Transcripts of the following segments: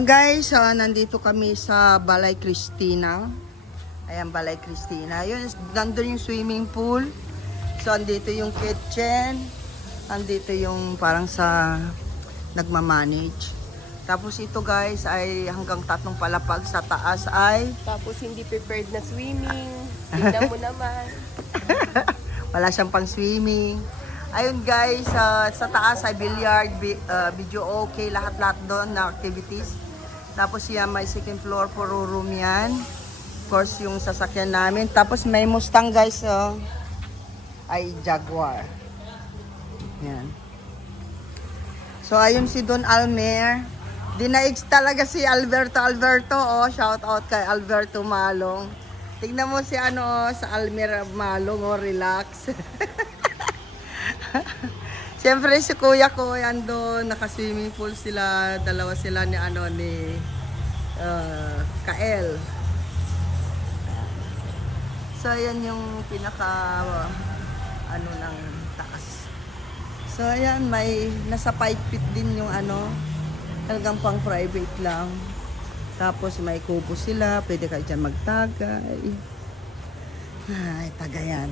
Guys, nandito kami sa Balay Cristina. Ayan, Balay Cristina. Yun, nandun yung swimming pool. So, andito yung kitchen. Andito yung parang sa nagmamanage. Tapos ito guys ay hanggang 3 palapag sa taas ay Tapos hindi prepared na swimming. Tignan mo naman. wala siyang pang swimming. Ayun guys, sa taas ay billiard, video okay, lahat-lahat doon na activities. Tapos yan, may second floor, puro room yan. Of course, yung sasakyan namin. Tapos may Mustang guys, ay Jaguar. Yan. So ayun si Don Almer. Dinaig talaga si Alberto. Shout out kay Alberto Malong. Tignan mo si sa Almer Malong, relax. Siyempre si kuya ko ando, naka-swimming pool sila, dalawa sila ni Kael. So ayan yung pinaka ng taas. So ayan, may nasa 5 feet din yung talagang pang private lang. Tapos may kubo sila, pwede kayo dyan magtagay. Ay, tagayan.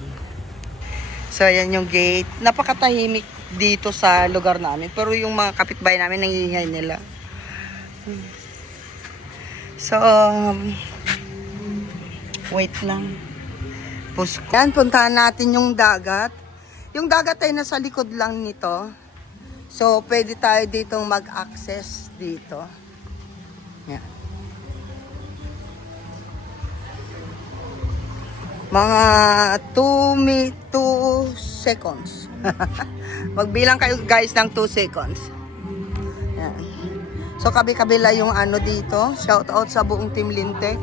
So ayan yung gate. Napakatahimik dito sa lugar namin. Pero yung mga kapitbahay namin, nangihinay nila. So, wait lang. Yan, puntahan natin yung dagat. Yung dagat ay nasa likod lang nito. So, pwede tayo ditong mag-access dito. Yan. Mga 2 seconds. Magbilang kayo guys ng 2 seconds. Yan. So, kabi-kabila yung dito. Shout out sa buong Team Lintek.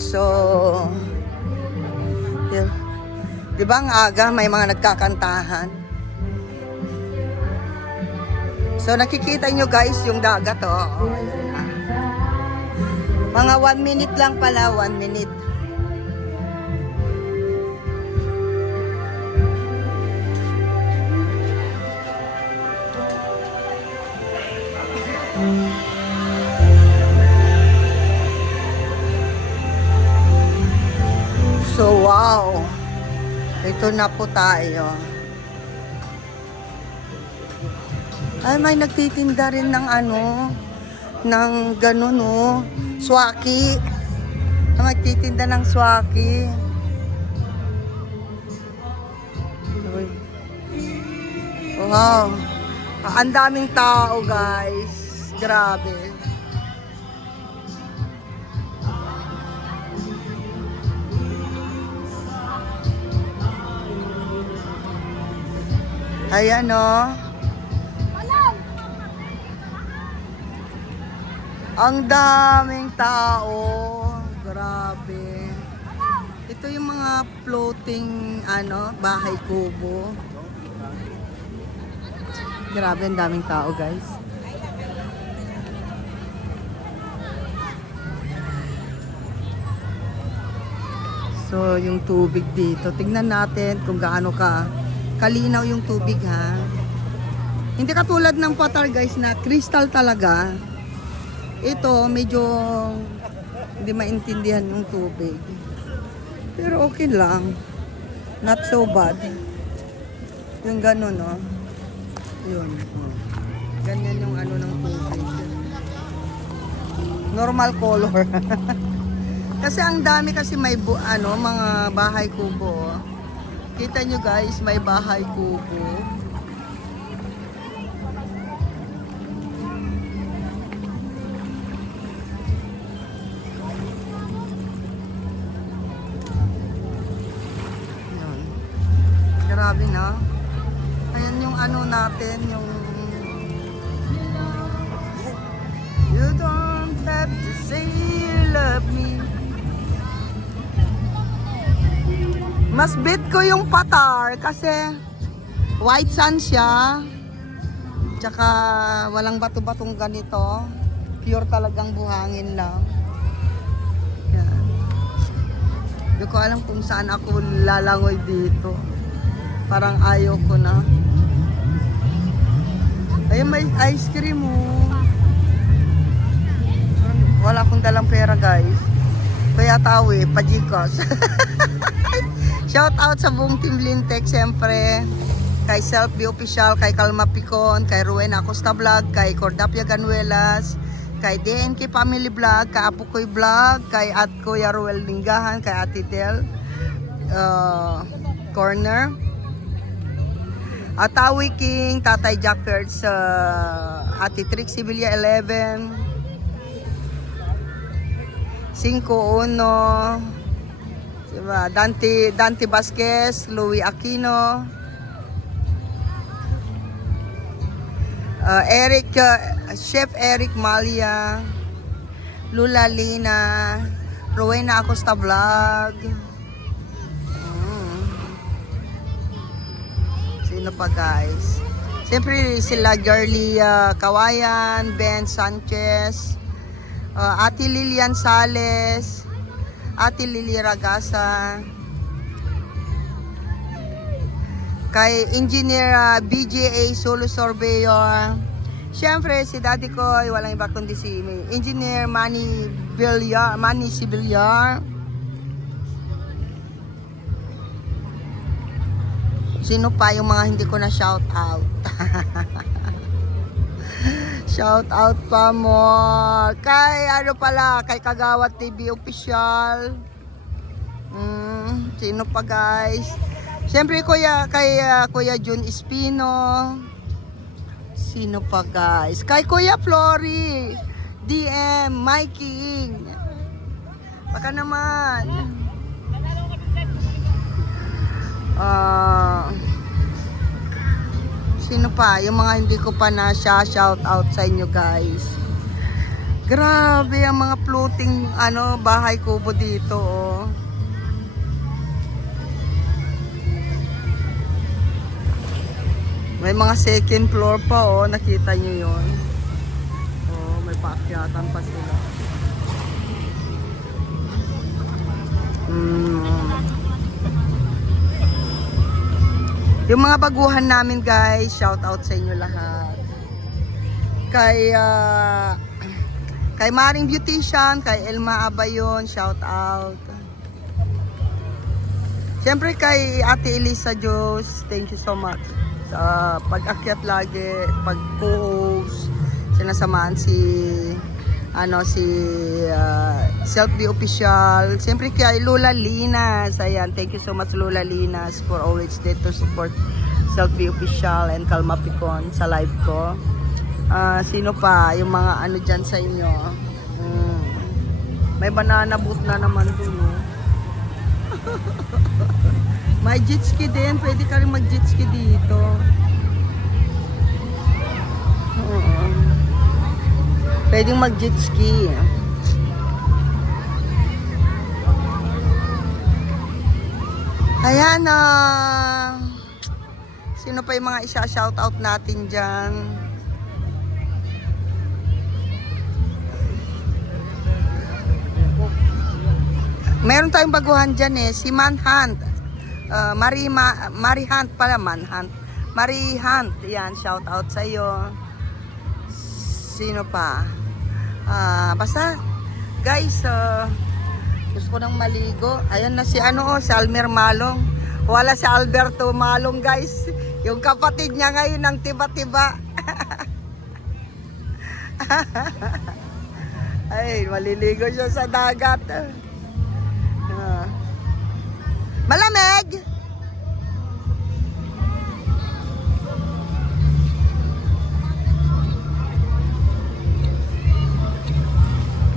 So, yeah. Diba ang aga, may mga nagkakantahan. So, nakikita nyo guys yung dagat, Mga 1 minute lang pala, 1 minute. So, wow. Ito na po tayo. Ay, may nagtitinda rin ng ng gano'n, swaki. Nagtitinda ng swaki. Wow. Ang daming tao, guys. Grabe. Ayan, ang daming tao. Grabe. Ito yung mga floating, bahay kubo. Grabe, ang daming tao, guys. So, yung tubig dito. Tingnan natin kung gaano kalinaw yung tubig, ha. Hindi katulad ng Qatar, guys, na crystal talaga. Ito, medyo hindi maintindihan yung tubig. Pero okay lang. Not so bad. Yung gano'n, Yun. Ganyan yung ng tubig. Normal color. Kasi ang dami kasi may mga bahay kubo. Kita nyo guys, may bahay kubo. Yan. Grabe na. Ayan yung natin, yung you don't have to say you love me. Mas bet ko yung Qatar kasi white sand siya. Tsaka walang bato-batong ganito. Pure talagang buhangin lang. Yan. Hindi ko alam kung saan ako lalangoy dito. Parang ayaw ko na. Ayun, may ice cream, dalang pera guys. Kaya tawi, pajikos. Shout out sa buong Team Lintex siyempre. Kay Selfie Official, kay Kalma Picon, kay Rowena Acosta Vlog, kay Cordapia Ganuelas, kay DNK Family Vlog, kay Apukoy Vlog, kay At Kuya Ruel Linggahan, kay Ate Del Corner, Atawi King, Tatay Jack Perts, Ate Trixie Villa 11, 5-1, diba? Dante Vasquez, Louis Aquino, Chef Eric Malia, Lula Lina, Rowena Acosta Vlog. Sino pa guys? Siyempre sila Girly Kawayan, Ben Sanchez, Ate Lilian Sales, Ate Lily Ragasa, kay Engineer BJA Solo Surveyor. Siyempre si daddy ko ay walang iba kundi si Engineer Manny Sibillar. Sino pa yung mga hindi ko na shout out? Shout out pa mo kay ano pala, kay Kagawad TV Official. Sino pa guys? Siyempre Kuya Jun Espino. Sino pa guys? Kay Kuya Flory, DM, Mikey. Baka naman. Sino pa? Yung mga hindi ko pa na shout out sa inyo guys. Grabe ang mga floating bahay kubo dito oh. May mga second floor pa oh, nakita nyo yun. Oh, may paakyatan pa sila. Yung mga baguhan namin guys, shout out sa inyo lahat. Kay Maring Beautician, kay Elma Abayon, shout out. Siyempre kay Ate Elisa Diyos, thank you so much. Pag-akyat lagi, pag-post, sinasamahan si Selfie Official. Siyempre kay Lola Linas, ayan, thank you so much Lola Linas for always there to support Selfie Official and Kalma Picon sa live ko. Sino pa, yung mga dyan sa inyo. May banana boat na naman dun oh. May jet ski din. Pwede ka rin mag-jet ski dito. Pwedeng mag-jet ski. Ayan sino pa yung mga isa-shoutout natin dyan? Meron tayong baguhan dyan si Manhunt. Marie Hunt pala, Manhunt. Marie Hunt, yan, shout out sa iyo. Sino pa? Basta, guys, gusto ko nang maligo. Ayan na si si Almer Malong. Wala si Alberto Malong, guys. Yung kapatid niya ngayon ng tiba-tiba. Ay, maliligo siya sa dagat. Malamig!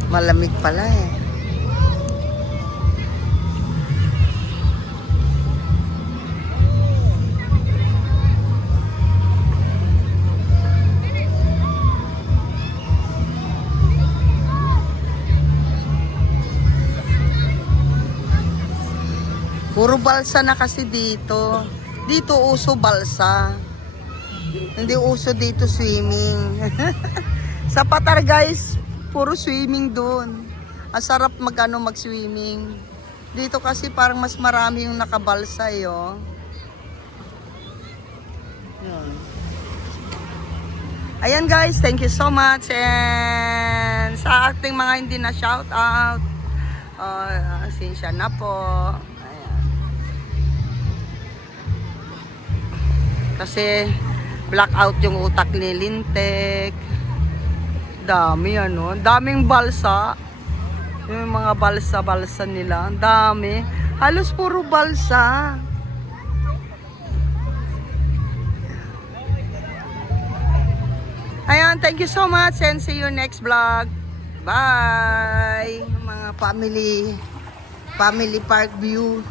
Malamig pala eh. Puro balsa na kasi dito. Dito uso balsa. Hindi uso dito swimming. Sa Patar guys, puro swimming doon. Ang sarap mag-swimming. Dito kasi parang mas marami yung nakabalsa oh. Yan. Ayan guys, thank you so much. And sa ating mga hindi na shout out. Sinsya na po. Ayan. Kasi blackout yung utak ni Lintek. Dami ano, daming balsa. Yung mga balsa nila, ang dami. Halos puro balsa. Ayan, thank you so much and see you next vlog. Bye! Mga family park view.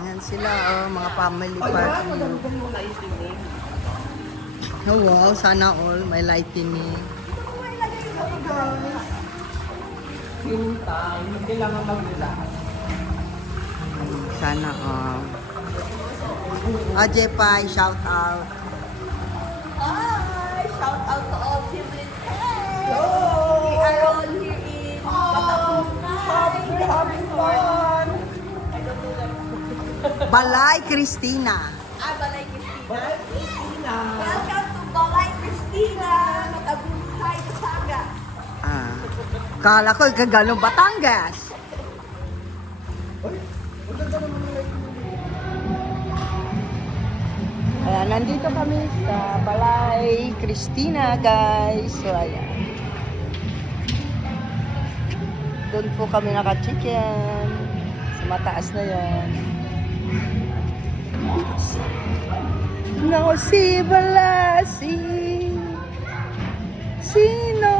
Ayan sila, mga family park view. Oh wow, sana all may lightning. Sana all. Jepai, shout out. Hi! Shout out to all Team Lintek! We are all here in having fun! I don't know that. Balay Cristina. Balay Cristina. Welcome to Balay Cristina! Matabuhay sa saga. Kala ko kagalong Batangas. Ayan, nandito kami sa Balay Cristina, guys. So, ayan. Doon po kami naka-chicken. Sa mataas na yan. No, si Balasi. Sino?